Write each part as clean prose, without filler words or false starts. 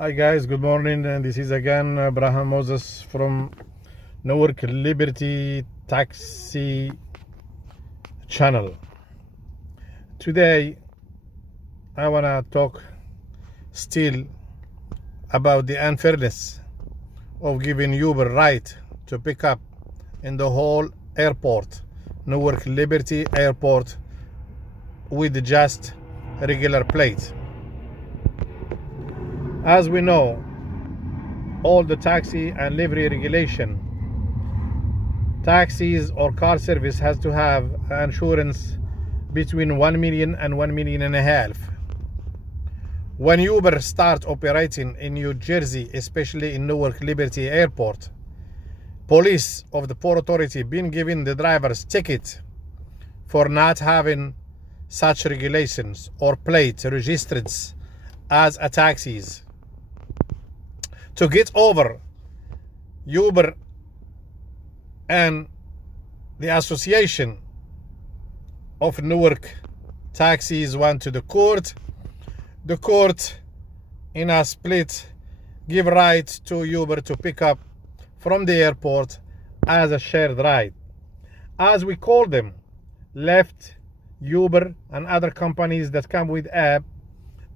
Hi guys, good morning, and this is again Abraham Moses from Newark Liberty Taxi channel. Today I wanna talk still about the unfairness of giving Uber right to pick up in the whole airport, Newark Liberty Airport, with just regular plate. As we know, all the taxi and livery regulation, taxis or car service has to have insurance between 1 million and 1.5 million. When Uber start operating in New Jersey, especially in Newark Liberty Airport, police of the Port Authority been giving the drivers ticket for not having such regulations or plates registered as a taxis. To get over, Uber and the Association of Newark Taxis went to the court. The court, in a split, give right to Uber to pick up from the airport as a shared ride. As we call them, Lyft, Uber, and other companies that come with app,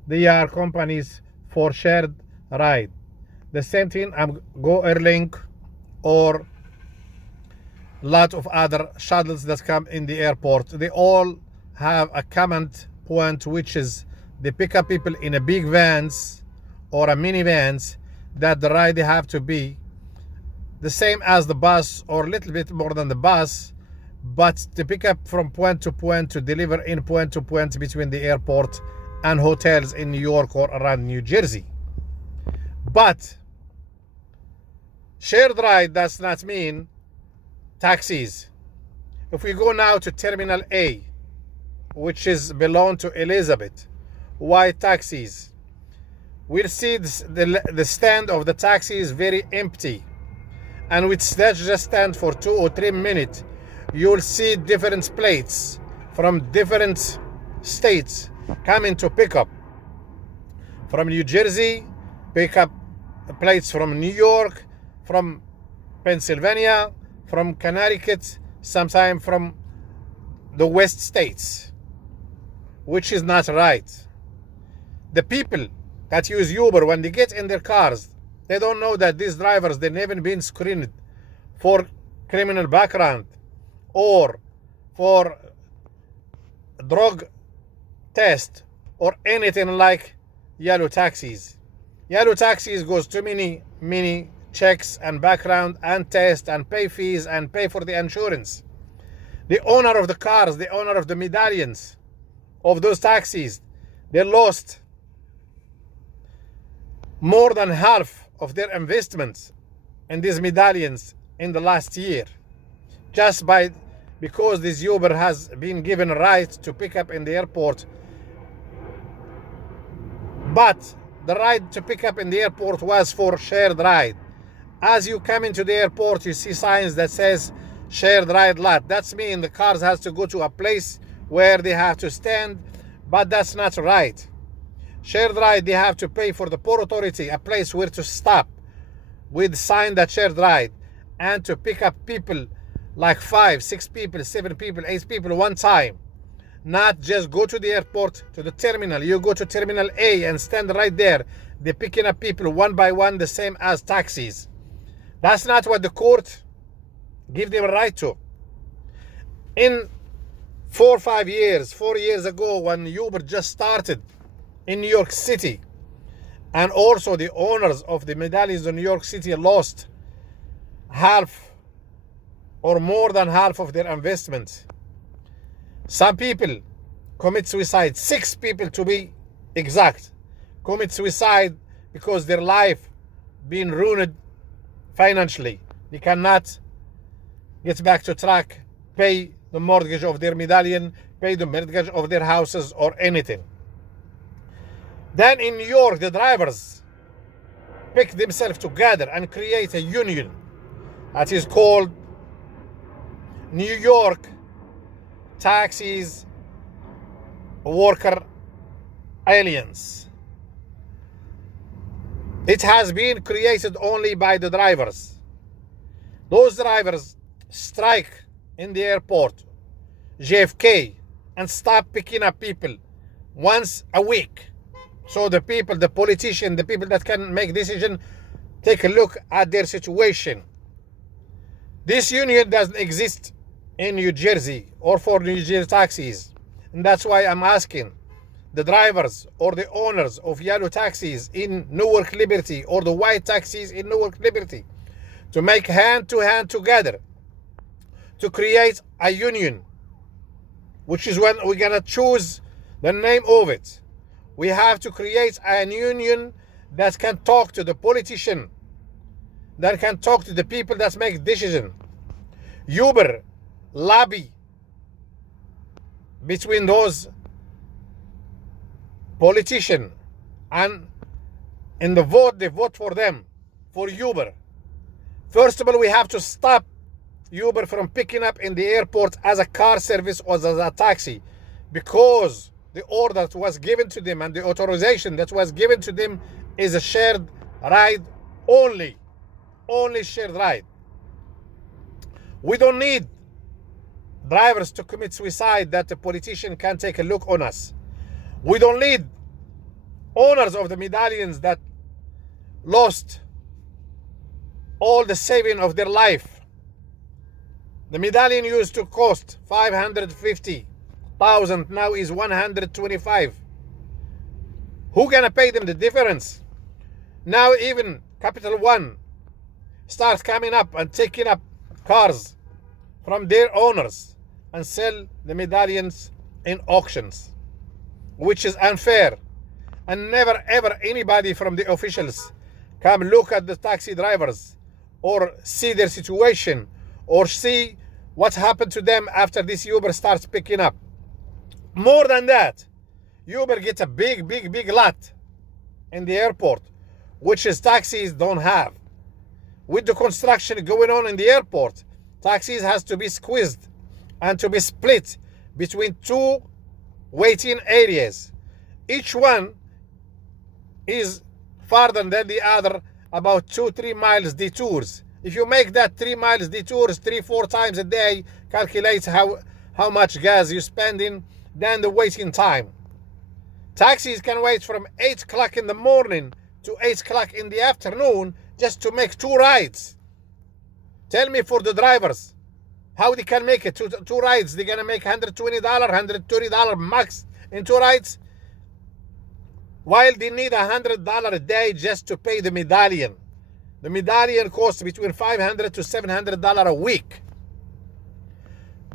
they are companies for shared ride. The same thing, Go Airlink or a lot of other shuttles that come in the airport. They all have a common point, which is they pick up people in a big vans or a minivans, that the ride they have to be the same as the bus or a little bit more than the bus, but to pick up from point to point, to deliver in point to point between the airport and hotels in New York or around New Jersey. But shared ride does not mean taxis. If we go now to Terminal A, which is belong to Elizabeth, white taxis, we'll see the stand of the taxi is very empty. And with that just stand for 2 or 3 minutes, you'll see different plates from different states coming to pick up. From New Jersey, pick up plates from New York, from Pennsylvania, from Connecticut, sometimes from the West States, which is not right. The people that use Uber, when they get in their cars, they don't know that these drivers, they've never been screened for criminal background or for drug test or anything like yellow taxis. Yellow taxis goes too many checks and background and test and pay fees and pay for the insurance. The owner of the cars, the owner of the medallions of those taxis, they lost more than half of their investments in these medallions in the last year, just because this Uber has been given a right to pick up in the airport. But the right to pick up in the airport was for shared ride. As you come into the airport, you see signs that says shared ride lot. That's mean the cars has to go to a place where they have to stand, but that's not right. Shared ride, they have to pay for the Port Authority a place where to stop with sign that shared ride, and to pick up people like 5, 6 people, 7 people, 8 people one time. Not just go to the airport, to the terminal. You go to Terminal A and stand right there. They're picking up people one by one, the same as taxis. That's not what the court give them a right to. In 4 years ago, when Uber just started in New York City, and also the owners of the medallions in New York City lost half or more than half of their investment. Some people commit suicide, 6 people to be exact, commit suicide because their life being ruined financially. They cannot get back to track, pay the mortgage of their medallion, pay the mortgage of their houses or anything. Then in New York, the drivers pick themselves together and create a union that is called New York Taxis Worker Alliance. It has been created only by the drivers. Those drivers strike in the airport, JFK, and stop picking up people once a week. So the people, the politicians, the people that can make decision, take a look at their situation. This union doesn't exist in New Jersey or for New Jersey taxis. And that's why I'm asking the drivers or the owners of yellow taxis in Newark Liberty or the white taxis in Newark Liberty to make hand-to-hand together to create a union, which is when we're gonna choose the name of it. We have to create a union that can talk to the politician, that can talk to the people that make decisions. Uber lobby between those politicians, and in the vote, they vote for them, for Uber. First of all, we have to stop Uber from picking up in the airport as a car service or as a taxi, because the order that was given to them and the authorization that was given to them is a shared ride only shared ride. We don't need drivers to commit suicide that the politician can take a look on us. We don't need owners of the medallions that lost all the saving of their life. The medallion used to cost $550,000, now is $125,000. Who gonna pay them the difference? Now even Capital One starts coming up and taking up cars from their owners and sell the medallions in auctions, which is unfair. And never ever anybody from the officials come look at the taxi drivers or see their situation or see what happened to them after this Uber starts picking up. More than that, Uber gets a big lot in the airport, which is taxis don't have. With the construction going on in the airport, taxis has to be squeezed and to be split between two waiting areas. Each one is farther than the other, about 2-3 miles detours. If you make that 3 miles detours 3-4 times a day, calculate how much gas you're spending, then the waiting time. Taxis can wait from 8 o'clock in the morning to 8 o'clock in the afternoon just to make 2 rides. Tell me, for the drivers, how they can make it? Two rides, they're gonna make $120, $130 max in 2 rides, while they need $100 a day just to pay the medallion. The medallion costs between $500 to $700 a week.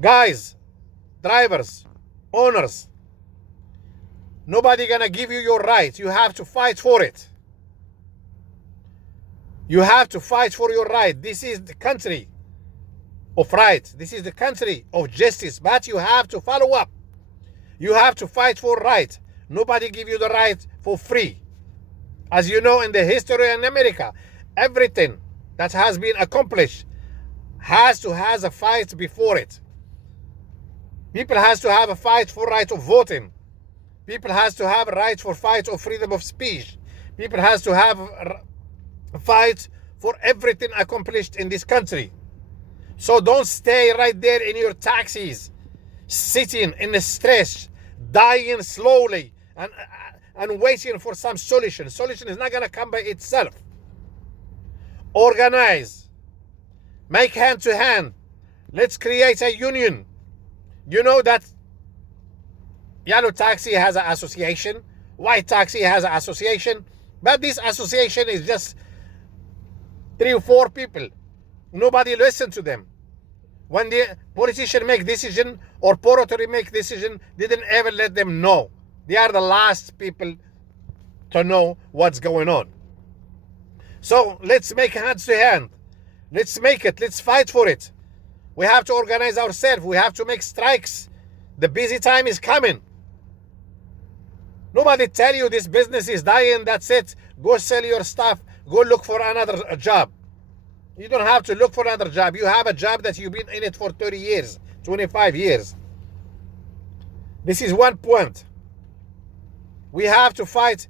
Guys, drivers, owners, nobody gonna give you your right. You have to fight for it. You have to fight for your right. This is the country of right. This is the country of justice. But you have to follow up. You have to fight for right. Nobody give you the right for free. As you know, in the history in America, everything that has been accomplished has a fight before it. People has to have a fight for right of voting. People has to have a right for fight of freedom of speech. People has to have a fight for everything accomplished in this country. So don't stay right there in your taxis, sitting in the stress, dying slowly, and waiting for some solution. Solution is not going to come by itself. Organize. Make hand to hand. Let's create a union. You know that yellow taxi has an association, white taxi has an association, but this association is just 3 or 4 people. Nobody listen to them. When the politician make decision or Portory make decision, they didn't ever let them know. They are the last people to know what's going on. So let's make hands to hand. Let's make it. Let's fight for it. We have to organize ourselves. We have to make strikes. The busy time is coming. Nobody tell you this business is dying, that's it. Go sell your stuff. Go look for another job. You don't have to look for another job. You have a job that you've been in it for 30 years, 25 years. This is one point. We have to fight.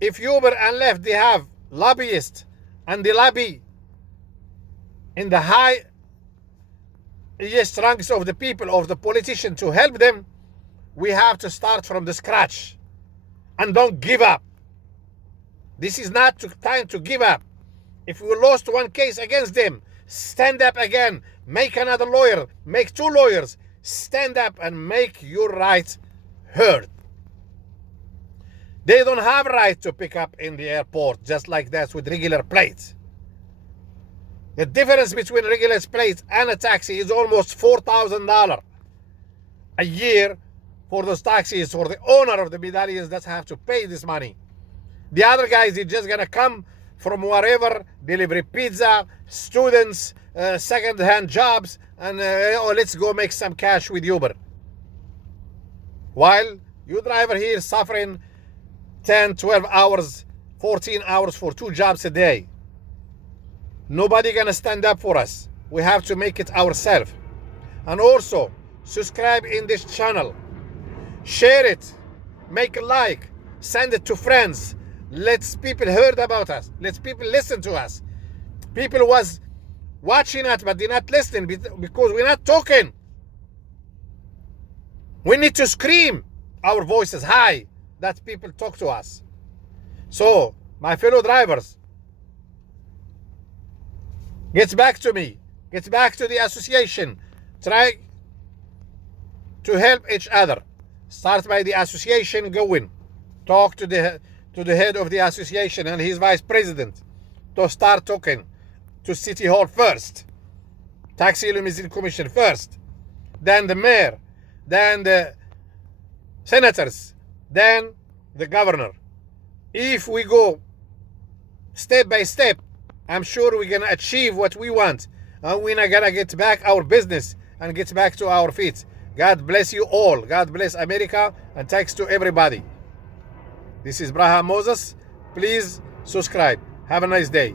If Uber and Lyft, they have lobbyists and the lobby in the highest ranks of the people, of the politician, to help them, we have to start from the scratch. And don't give up. This is not time to give up. If we lost one case against them, stand up again. Make another lawyer. Make 2 lawyers. Stand up and make your rights heard. They don't have right to pick up in the airport just like that with regular plates. The difference between regular plates and a taxi is almost $4,000 a year for those taxis, for the owner of the medallions that have to pay this money. The other guys, they're just gonna come from wherever, delivery pizza, students, second-hand jobs, and let's go make some cash with Uber. While you driver here is suffering 10, 12 hours, 14 hours for 2 jobs a day. Nobody gonna stand up for us. We have to make it ourselves. And also, subscribe in this channel. Share it. Make a like. Send it to friends. Let people heard about us. Let people listen to us. People was watching us, but they're not listening because we're not talking. We need to scream our voices high that people talk to us. So, my fellow drivers, get back to me. Get back to the association. Try to help each other. Start by the association going. Talk to the head of the association and his vice president to start talking to City Hall first. Taxi Limousine Commission first. Then the mayor. Then the senators. Then the governor. If we go step by step, I'm sure we're going to achieve what we want. And we're going to get back our business and get back to our feet. God bless you all. God bless America. And thanks to everybody. This is Braham Moses. Please subscribe. Have a nice day.